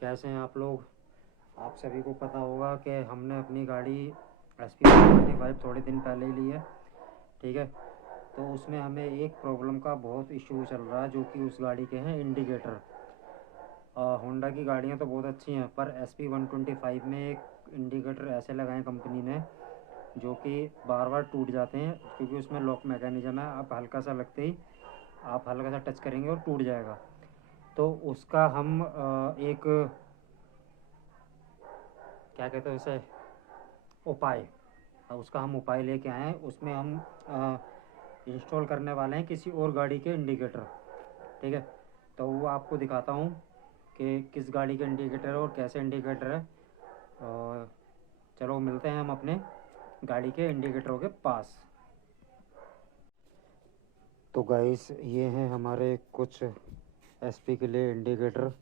कैसे हैं आप लोग। आप सभी को पता होगा कि हमने अपनी गाड़ी SP 125 थोड़े दिन पहले ही ली है। ठीक है, तो उसमें हमें एक प्रॉब्लम का बहुत इशू चल रहा है, जो कि उस गाड़ी के हैं इंडिकेटर। होंडा की गाड़ियां तो बहुत अच्छी हैं, पर SP 125 में एक इंडिकेटर ऐसे लगाए कंपनी ने जो कि बार बार टूट जाते हैं, क्योंकि उसमें लॉक मैकेनिज्म है। आप हल्का सा लगते ही आप हल्का सा टच करेंगे और टूट जाएगा। तो उसका हम एक क्या कहते हैं उसे, उपाय, उसका हम उपाय लेके आए हैं। उसमें हम इंस्टॉल करने वाले हैं किसी और गाड़ी के इंडिकेटर। ठीक है, तो वो आपको दिखाता हूँ कि किस गाड़ी का इंडिकेटर है और कैसे इंडिकेटर है। चलो मिलते हैं हम अपने गाड़ी के इंडिकेटरों के पास। तो गाइस, ये हैं हमारे कुछ SP के लिए इंडिकेटर।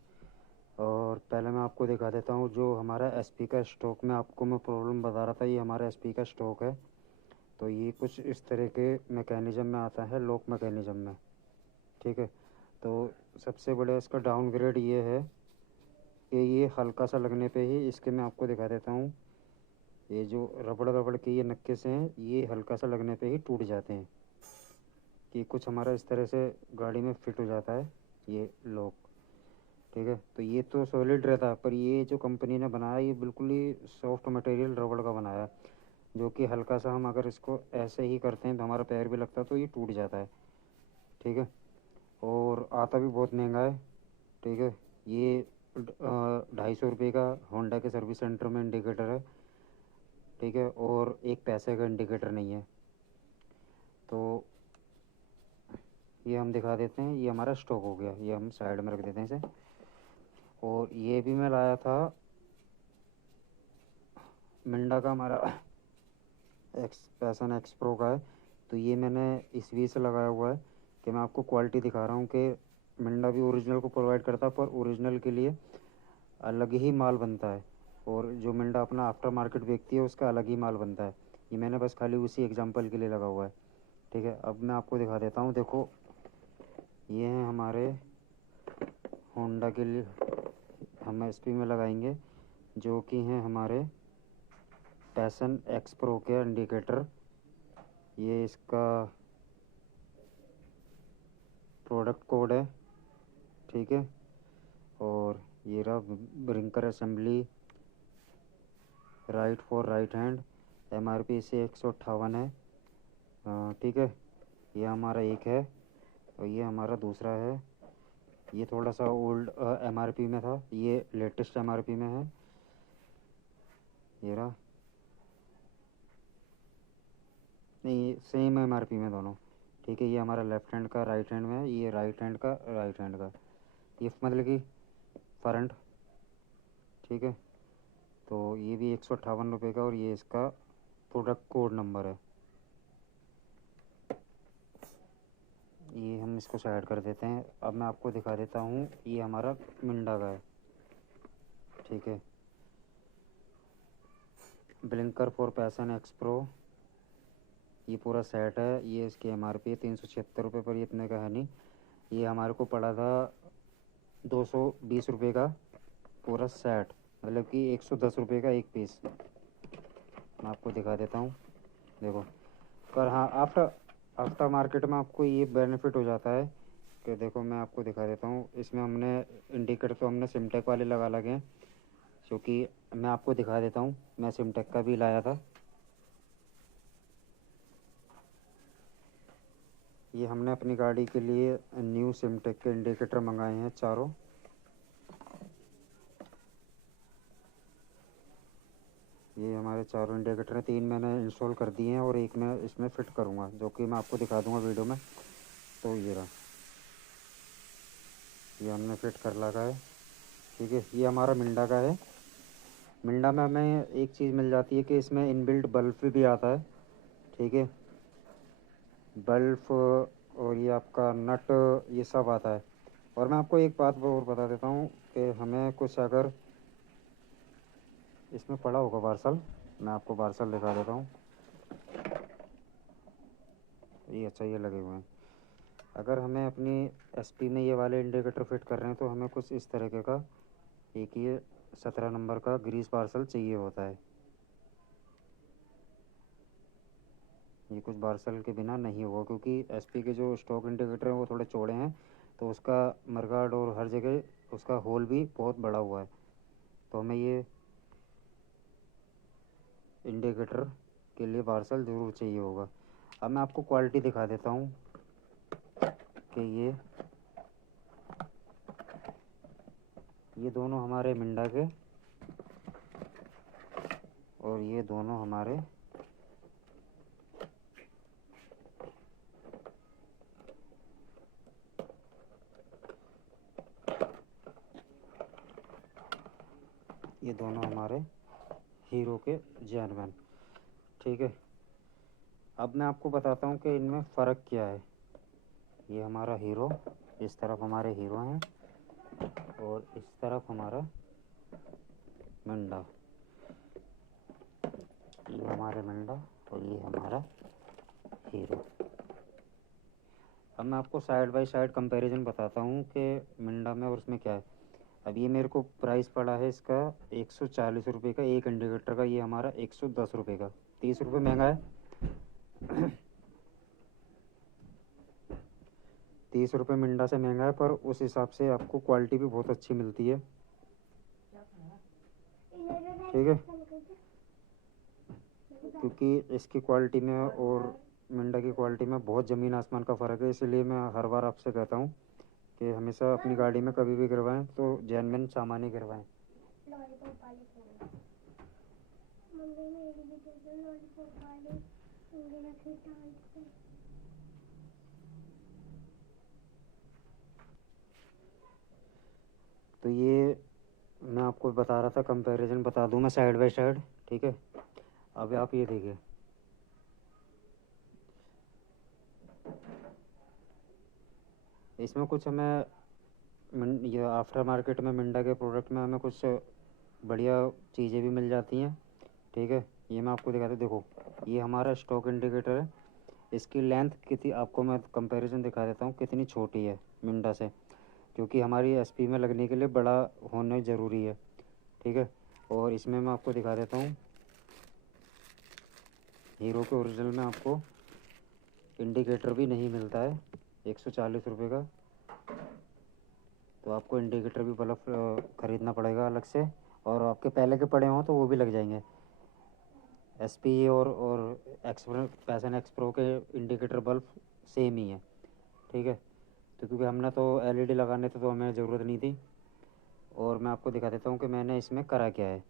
और पहले मैं आपको दिखा देता हूँ जो हमारा SP का स्टॉक में आपको मैं प्रॉब्लम बता रहा था। ये हमारा SP का स्टॉक है। तो ये कुछ इस तरह के मैकेनिज़्म में आता है, लॉक मैकेनिज़्म में। ठीक है, तो सबसे बड़ा इसका डाउनग्रेड ये है कि ये हल्का सा लगने पे ही, इसके मैं आपको दिखा देता हूँ, ये जो रबड़ रबड़ के ये नक्के से हैं, ये हल्का सा लगने पे ही टूट जाते हैं। कि कुछ हमारा इस तरह से गाड़ी में फिट हो जाता है ये लॉक। ठीक है, तो ये तो सॉलिड रहता है, पर ये जो कंपनी ने बनाया ये बिल्कुल ही सॉफ्ट मटेरियल रबड़ का बनाया है, जो कि हल्का सा हम अगर इसको ऐसे ही करते हैं तो हमारा पैर भी लगता है तो ये टूट जाता है। ठीक है, और आता भी बहुत महंगा है। ठीक है, ये 250 रुपये का होंडा के सर्विस सेंटर में इंडिकेटर है। ठीक है, और 1 पैसे का इंडिकेटर नहीं है। तो ये हम दिखा देते हैं, ये हमारा स्टॉक हो गया, ये हम साइड में रख देते हैं इसे। और ये भी मैं लाया था मिंडा का, हमारा पैसन एक्स प्रो का है। तो ये मैंने इसलिए से लगाया हुआ है कि मैं आपको क्वालिटी दिखा रहा हूँ कि मिंडा भी ओरिजिनल को प्रोवाइड करता है, पर ओरिजिनल के लिए अलग ही माल बनता है, और जो मिंडा अपना आफ्टर मार्केट बेचती है उसका अलग ही माल बनता है। ये मैंने बस खाली उसी एग्जांपल के लिए लगा हुआ है। ठीक है, अब मैं आपको दिखा देता हूँ। देखो, ये हैं हमारे होंडा के लिए हम SP में लगाएंगे, जो कि हैं हमारे पैसन एक्स प्रो के इंडिकेटर। ये इसका प्रोडक्ट कोड है। ठीक है, और ये रहा blinker assembly, right for right hand. MRP इसे 158 है। ठीक है, ये हमारा एक है और ये हमारा दूसरा है। ये थोड़ा सा ओल्ड MRP में था, ये लेटेस्ट MRP में है। ये रहा, नहीं सेम MRP में दोनों। ठीक है, ये हमारा लेफ्ट हैंड का राइट हैंड में है, ये राइट हैंड का राइट हैंड का, ये मतलब कि फ्रंट। ठीक है, तो ये भी 158 रुपये का, और ये इसका प्रोडक्ट कोड नंबर है। ये हम इसको साइड कर देते हैं। अब मैं आपको दिखा देता हूँ, ये हमारा मिंडा का है। ठीक है, blinker for passion x pro, ये पूरा सेट है। ये इसकी MRP है 376 रुपये, पर ये इतने का है नहीं। ये हमारे को पड़ा था 220 रुपये का पूरा सेट, मतलब कि 110 रुपये का एक पीस। मैं आपको दिखा देता हूँ, देखो। पर हाँ, आफ्टर आफ्टर मार्केट में आपको ये बेनिफिट हो जाता है कि देखो, मैं आपको दिखा देता हूँ। इसमें हमने इंडिकेटर तो हमने सिमटेक वाले लगा लगे हैं, क्योंकि मैं आपको दिखा देता हूँ, मैं सिमटेक का भी लाया था। ये हमने अपनी गाड़ी के लिए न्यू सिमटेक के इंडिकेटर मंगाए हैं चारों। ये हमारे चारों इंडिकेटर हैं, 3 मैंने इंस्टॉल कर दिए हैं और एक मैं इसमें फ़िट करूँगा, जो कि मैं आपको दिखा दूँगा वीडियो में। तो ये रहा, ये हमने फ़िट कर लगा है। ठीक है, ये हमारा मिंडा का है। मिंडा में हमें एक चीज़ मिल जाती है कि इसमें इनबिल्ट बल्ब भी आता है। ठीक है, बल्ब, और ये आपका नट, ये सब आता है। और मैं आपको एक बात और बता देता हूँ कि हमें कुछ अगर इसमें पड़ा होगा पार्सल, मैं आपको पार्सल दिखा देता हूँ। ये अच्छा, ये लगे हुए हैं। अगर हमें अपनी SP में ये वाले इंडिकेटर फिट कर रहे हैं तो हमें कुछ इस तरीके का एक ये 17 नंबर का ग्रीस पार्सल चाहिए होता है। ये कुछ पार्सल के बिना नहीं होगा, क्योंकि एसपी के जो स्टॉक इंडिकेटर हैं वो थोड़े चौड़े हैं, तो उसका मरगार्ड और हर जगह उसका होल भी बहुत बड़ा हुआ है, तो हमें ये इंडिकेटर के लिए पार्सल ज़रूर चाहिए होगा। अब मैं आपको क्वालिटी दिखा देता हूँ कि ये दोनों हमारे मिंडा के और ये दोनों हमारे हीरो के जैनमैन। ठीक है, अब मैं आपको बताता हूँ कि इनमें फ़र्क क्या है। ये हमारा हीरो, इस तरफ हमारे हीरो हैं और इस तरफ हमारा मिंडा। ये हमारे मिंडा और ये हमारा हीरो। अब मैं आपको साइड बाय साइड कंपैरिजन बताता हूँ कि मिंडा में और उसमें क्या है। अब ये मेरे को प्राइस पड़ा है इसका 140 रुपये का एक इंडिकेटर का, ये हमारा 110 रुपये का, 30 रुपये महंगा है। 30 रुपये मिंडा से महंगा है, पर उस हिसाब से आपको क्वालिटी भी बहुत अच्छी मिलती है। ठीक है, क्योंकि इसकी क्वालिटी में और मिंडा की क्वालिटी में बहुत ज़मीन आसमान का फ़र्क है, इसलिए मैं हर बार आपसे कहता हूँ कि हमेशा अपनी गाड़ी में कभी भी गिरवाएं तो जेन्युइन सामान ही गिरवाएं। तो ये मैं आपको बता रहा था, कंपैरिजन बता दूं मैं साइड बाय साइड। ठीक है, अब आप ये देखिए, इसमें कुछ हमें ये आफ्टर मार्केट में मिंडा के प्रोडक्ट में हमें कुछ बढ़िया चीज़ें भी मिल जाती हैं। ठीक है, ये मैं आपको दिखाता हूँ। देखो, ये हमारा स्टॉक इंडिकेटर है, इसकी लेंथ कितनी, आपको मैं कंपैरिजन दिखा देता हूँ कितनी छोटी है मिंडा से, क्योंकि हमारी एसपी में लगने के लिए बड़ा होना ज़रूरी है। ठीक है, और इसमें मैं आपको दिखा देता हूँ, हीरो के ओरिजिनल में आपको इंडिकेटर भी नहीं मिलता है 140 रुपये का, तो आपको इंडिकेटर भी बल्ब ख़रीदना पड़ेगा अलग से, और आपके पहले के पड़े हों तो वो भी लग जाएंगे। एसपी और पैशन एक्स प्रो के इंडिकेटर बल्ब सेम ही है। ठीक है, तो क्योंकि हमने तो एलईडी लगाने थे तो हमें ज़रूरत नहीं थी। और मैं आपको दिखा देता हूँ कि मैंने इसमें करा क्या है।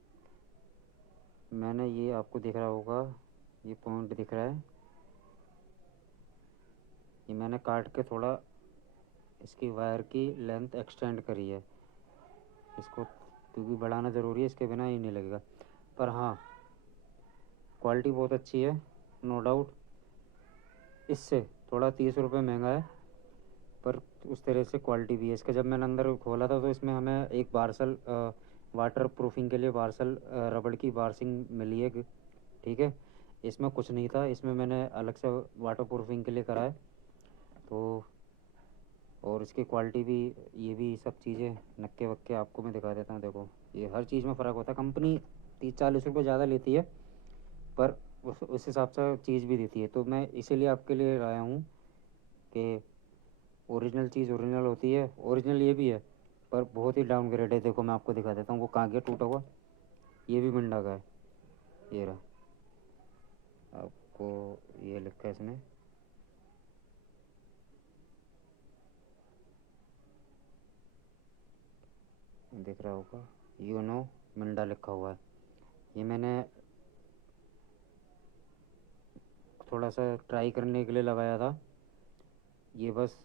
मैंने, ये आपको दिख रहा होगा, ये पॉइंट दिख रहा है, ये मैंने काट के थोड़ा इसकी वायर की लेंथ एक्सटेंड करी है इसको, क्योंकि बढ़ाना ज़रूरी है, इसके बिना ही नहीं लगेगा। पर हाँ, क्वालिटी बहुत अच्छी है, नो डाउट। इससे थोड़ा 30 रुपये महंगा है, पर उस तरह से क्वालिटी भी है इसका। जब मैंने अंदर खोला था तो इसमें हमें एक बार्सल वाटर प्रूफिंग के लिए बार्सल रबड़ की बार्सिंग मिली है। ठीक है, इसमें कुछ नहीं था, इसमें मैंने अलग से वाटर प्रूफिंग के लिए करा है। तो और इसकी क्वालिटी भी, ये भी सब चीज़ें नक्के वक्के आपको मैं दिखा देता हूँ। देखो, ये हर चीज़ में फ़र्क होता है, कंपनी 30-40 रुपये ज़्यादा लेती है, पर उस हिसाब से चीज़ भी देती है। तो मैं इसीलिए आपके लिए लाया हूँ कि ओरिजिनल चीज़ ओरिजिनल होती है, ओरिजिनल ये भी है, पर बहुत ही डाउनग्रेड है। देखो, मैं आपको दिखा देता हूँ, वो कहाँ गया टूटा हुआ, ये भी मिंडा का है, ये रहा, आपको ये लिखा है इसमें, दिख रहा होगा, यूनो मिंडा लिखा हुआ है। ये मैंने थोड़ा सा ट्राई करने के लिए लगाया था, ये बस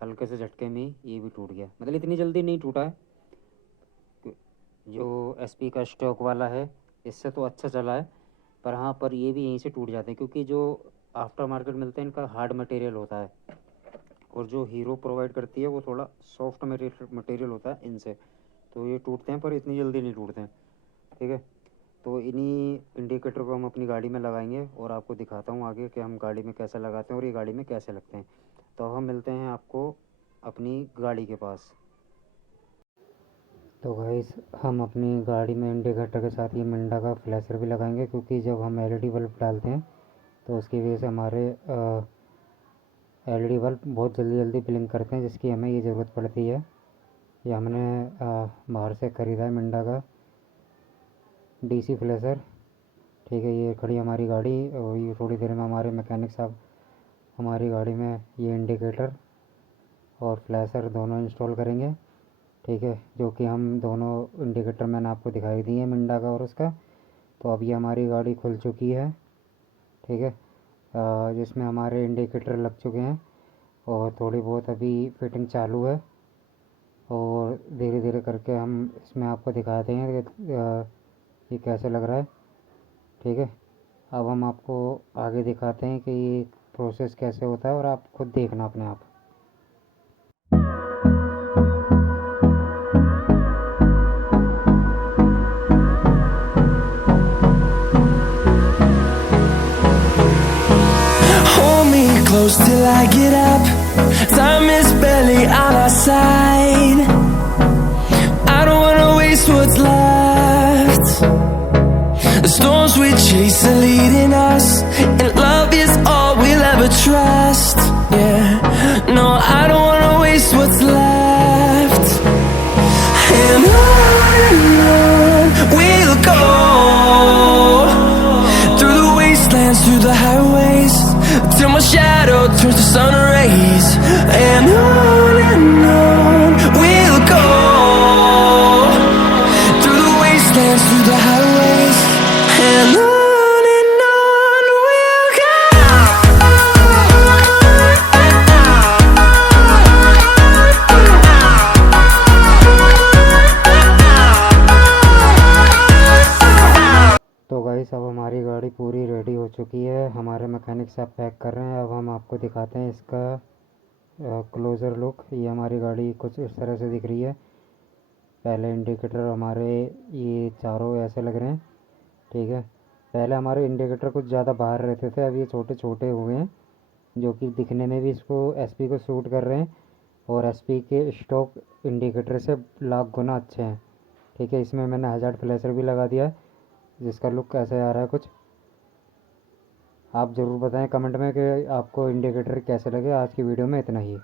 हल्के से झटके में ये भी टूट गया, मतलब इतनी जल्दी नहीं टूटा है। जो एसपी का स्टॉक वाला है इससे तो अच्छा चला है, पर हाँ, पर ये भी यहीं से टूट जाते हैं, क्योंकि जो आफ्टर मार्केट मिलते हैं इनका हार्ड मटेरियल होता है, और जो हीरो प्रोवाइड करती है वो थोड़ा सॉफ्ट मटेरियल होता है इनसे, तो ये टूटते हैं पर इतनी जल्दी नहीं टूटते हैं। ठीक है, तो इन्हीं इंडिकेटर को हम अपनी गाड़ी में लगाएंगे और आपको दिखाता हूँ आगे कि हम गाड़ी में कैसे लगाते हैं और ये गाड़ी में कैसे लगते हैं। तो हम मिलते हैं आपको अपनी गाड़ी के पास। तो गाइस हम अपनी गाड़ी में इंडिकेटर के साथ ये मिंडा का फ्लैशर भी लगाएंगे, क्योंकि जब हम एलईडी बल्ब डालते हैं तो उसकी वजह से हमारे एलईडी बल्ब बहुत जल्दी जल्दी ब्लिंक करते हैं, जिसकी हमें ये ज़रूरत पड़ती है। ये हमने बाहर से ख़रीदा है मिंडा का डीसी फ्लैशर। ठीक है, ये खड़ी हमारी गाड़ी और ये थोड़ी देर में हमारे मैकेनिक साहब हमारी गाड़ी में ये इंडिकेटर और फ्लैशर दोनों इंस्टॉल करेंगे। ठीक है, जो कि हम दोनों इंडिकेटर मैंने आपको दिखाई दिए हैं मिंडा का और उसका। तो अब ये हमारी गाड़ी खुल चुकी है। ठीक है, जिसमें हमारे इंडिकेटर लग चुके हैं और थोड़ी बहुत अभी फिटिंग चालू है, और धीरे धीरे करके हम इसमें आपको दिखाते हैं कि ये कैसे लग रहा है। ठीक है, अब हम आपको आगे दिखाते हैं कि ये प्रोसेस कैसे होता है, और आप खुद देखना अपने आप। Hold me close till I get up. Time is barely on our side. I don't wanna waste what's left. The storms we chase are leading us, and love is all we'll ever trust. Yeah, no, I don't wanna waste what's left. And on we'll go, through the wastelands, through the highways, till my shadow turns to sun rays. And on we'll go, through the wastelands, through the highways. And on we'll go. तो guys अब हमारी गाड़ी पूरी ready हो चुकी है, हमारे mechanic साहब पैक कर रहे हैं। अब हम आपको दिखाते हैं इसका क्लोज़र लुक। ये हमारी गाड़ी कुछ इस तरह से दिख रही है। पहले इंडिकेटर हमारे ये चारों ऐसे लग रहे हैं। ठीक है, पहले हमारे इंडिकेटर कुछ ज़्यादा बाहर रहते थे, अब ये छोटे छोटे हुए हैं, जो कि दिखने में भी इसको एसपी को सूट कर रहे हैं, और एसपी के स्टॉक इंडिकेटर से लाख गुना अच्छे हैं। ठीक है, इसमें मैंने हज़ार्ड फ्लैशर भी लगा दिया है, जिसका लुक कैसे आ रहा है कुछ आप ज़रूर बताएं कमेंट में कि आपको इंडिकेटर कैसे लगे। आज की वीडियो में इतना ही।